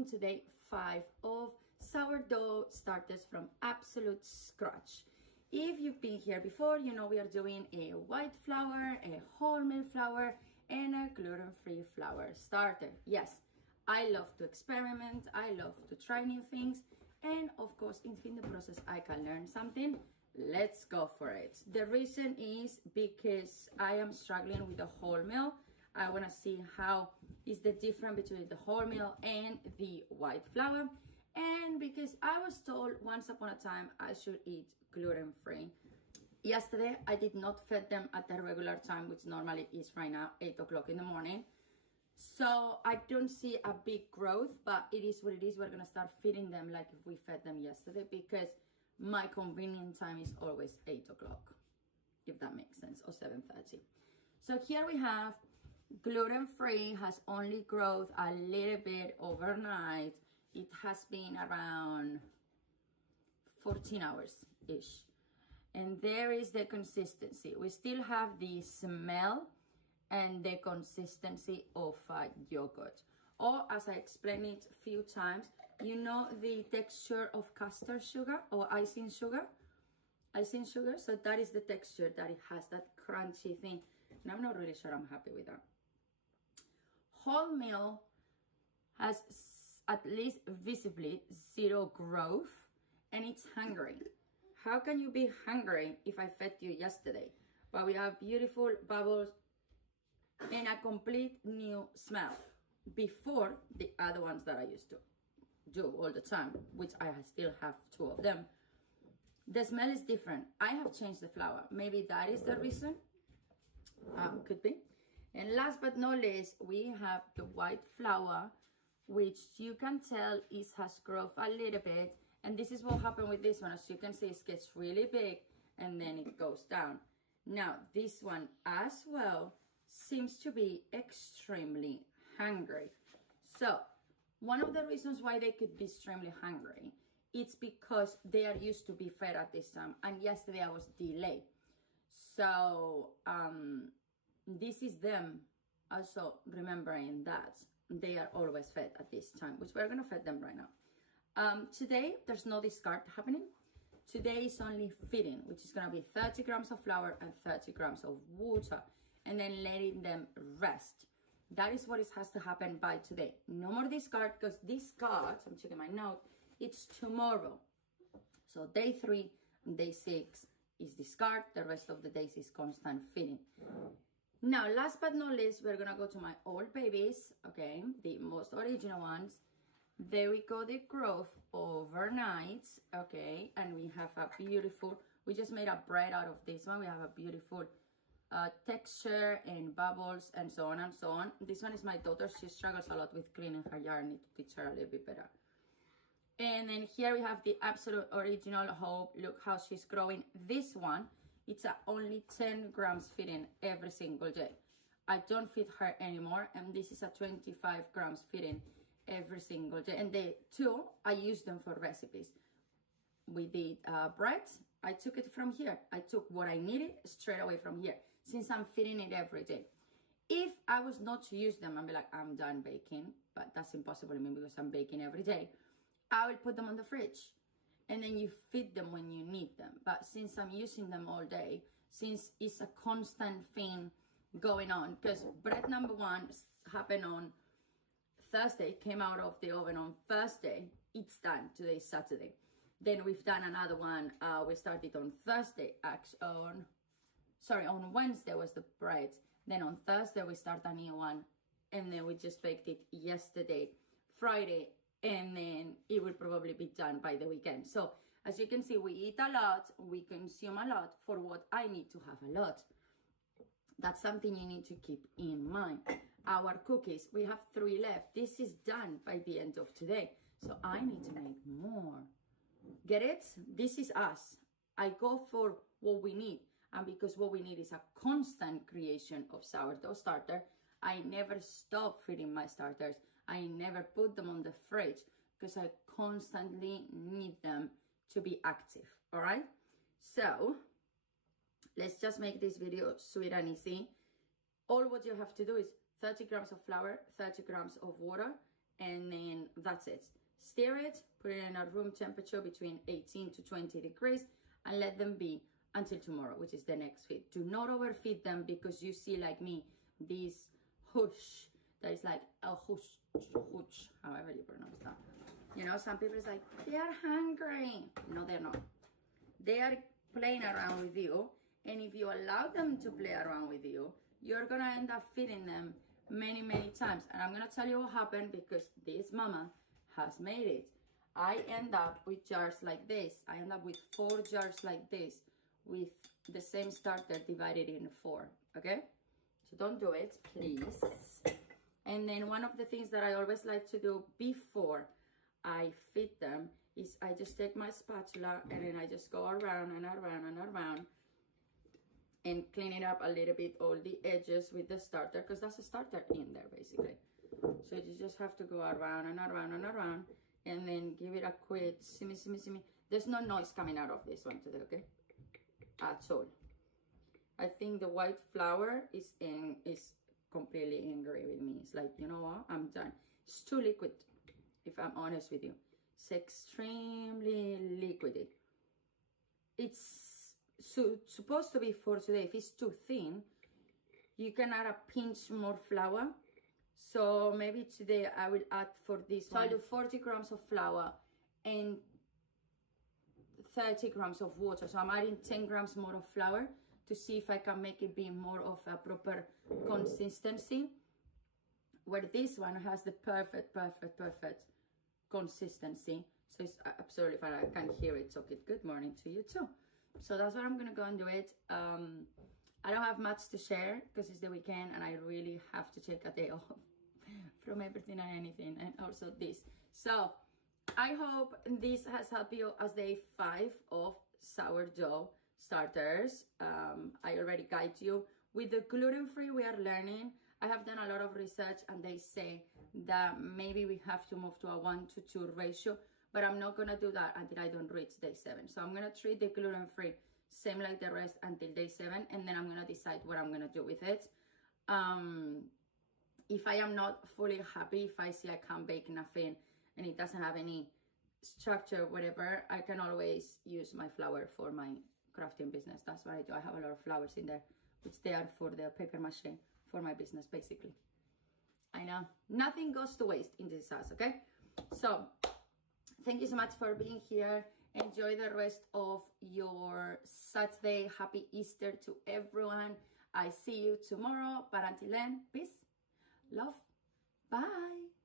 welcome to day 5 of sourdough starters from absolute scratch. If you've been here before, you know we are doing a white flour, a wholemeal flour, and a gluten-free flour starter. Yes, I love to experiment, I love to try new things, and of course, if in the process I can learn something, let's go for it. The reason is because I am struggling with the wholemeal. I want to see how is the difference between the wholemeal and the white flour, and because I was told once upon a time I should eat gluten-free. Yesterday I did not feed them at the regular time, which normally is right now 8 o'clock in the morning, so I don't see a big growth, but it is what it is. We're gonna start feeding them like if we fed them yesterday, because my convenient time is always 8 o'clock, if that makes sense, or 7:30. So here we have gluten-free, has only growth a little bit overnight. It has been around 14 hours-ish. And there is the consistency. We still have the smell and the consistency of yogurt. Or as I explained it a few times, you know the texture of custard sugar or icing sugar? Icing sugar, so that is the texture that it has, that crunchy thing. And I'm not really sure I'm happy with that. Wholemeal has at least visibly zero growth, and it's hungry. How can you be hungry if I fed you yesterday? But we have beautiful bubbles and a complete new smell before the other ones that I used to do all the time, which I still have 2 of them. The smell is different. I have changed the flour. Maybe that is the reason. Could be. And last but not least, we have the white flour, which you can tell has growth a little bit. And this is what happened with this one. As you can see, it gets really big and then it goes down. Now, this one as well seems to be extremely hungry. So, one of the reasons why they could be extremely hungry, it's because they are used to be fed at this time. And yesterday I was delayed. So, this is them also remembering that they are always fed at this time, which we're gonna feed them right now. Today, there's no discard happening. Today is only feeding, which is gonna be 30 grams of flour and 30 grams of water, and then letting them rest. That is what has to happen by today. No more discard, because discard, I'm checking my note, it's tomorrow. So day 3 and day 6 is discard. The rest of the days is constant feeding. Now, last but not least, we're gonna go to my old babies, okay, the most original ones. There we go, the growth overnight, okay, and we have a beautiful, we just made a bread out of this one. We have a beautiful texture and bubbles and so on and so on. This one is my daughter. She struggles a lot with cleaning her yard. I need to teach her a little bit better. And then here we have the absolute original Hope. Look how she's growing. This one, it's only 10 grams feeding every single day. I don't feed her anymore, and this is a 25 grams feeding every single day. And the 2, I use them for recipes. With the bread, I took it from here. I took what I needed straight away from here, since I'm feeding it every day. If I was not to use them, I'd be like, I'm done baking, but that's impossible to me because I'm baking every day. I will put them on the fridge, and then you feed them when you need them. But since I'm using them all day, since it's a constant thing going on, because bread number 1 happened on Thursday, came out of the oven on Thursday, it's done. Today's Saturday. Then we've done another one. We started on Thursday, on Wednesday was the bread. Then on Thursday we start a new one, and then we just baked it yesterday, Friday, and then it will probably be done by the weekend. So as you can see, we eat a lot, we consume a lot for what I need to have a lot. That's something you need to keep in mind. Our cookies, we have 3 left. This is done by the end of today, so I need to make more. Get it? This is us. I go for what we need, and because what we need is a constant creation of sourdough starter, I never stop feeding my starters. I never put them on the fridge because I constantly need them to be active. All right, so let's just make this video sweet and easy. All what you have to do is 30 grams of flour, 30 grams of water, and then that's it. Stir it, put it in a room temperature between 18 to 20 degrees, and let them be until tomorrow, which is the next feed. Do not overfeed them, because you see, like me, this hush that is like a hush, however you pronounce that. You know, some people is like, they are hungry. No, they're not. They are playing around with you, and if you allow them to play around with you, you're gonna end up feeding them many times. And I'm gonna tell you what happened, because this mama has made it. I end up with jars like this. I end up with 4 jars like this, with the same starter divided in 4, okay? So don't do it, please. And then one of the things that I always like to do before I feed them is I just take my spatula, and then I just go around and around and around and clean it up a little bit, all the edges with the starter, because that's a starter in there basically. So you just have to go around and around and around, and then give it a quick simmy. There's no noise coming out of this one today, okay? At all. I think the white flour is completely angry with me. It's like, you know what? I'm done. It's too liquid, if I'm honest with you. It's extremely liquidy. It's supposed to be for today. If it's too thin, you can add a pinch more flour. So maybe today I will add for this one. So I'll do 40 grams of flour and 30 grams of water. So I'm adding 10 grams more of flour to see if I can make it be more of a proper consistency, where this one has the perfect consistency. So it's absolutely fine. I can hear it. So good morning to you too. So that's what I'm gonna go and do it. I don't have much to share because it's the weekend, and I really have to take a day off from everything and anything, and also this. So I hope this has helped you as day 5 of sourdough starters. I already guide you with the gluten-free. We are learning. I have done a lot of research, and they say that maybe we have to move to a 1-to-2 ratio, but I'm not gonna do that until I don't reach day 7. So I'm gonna treat the gluten-free same like the rest until day 7, and then I'm gonna decide what I'm gonna do with it. If I am not fully happy, if I see I can't bake nothing and it doesn't have any structure, whatever, I can always use my flour for my crafting business. That's what I do. I have a lot of flours in there, which they are for the paper mache for my business, basically. I know nothing goes to waste in this house, okay? So thank you so much for being here. Enjoy the rest of your Saturday. Happy Easter to everyone. I see you tomorrow, but until then, peace, love, bye.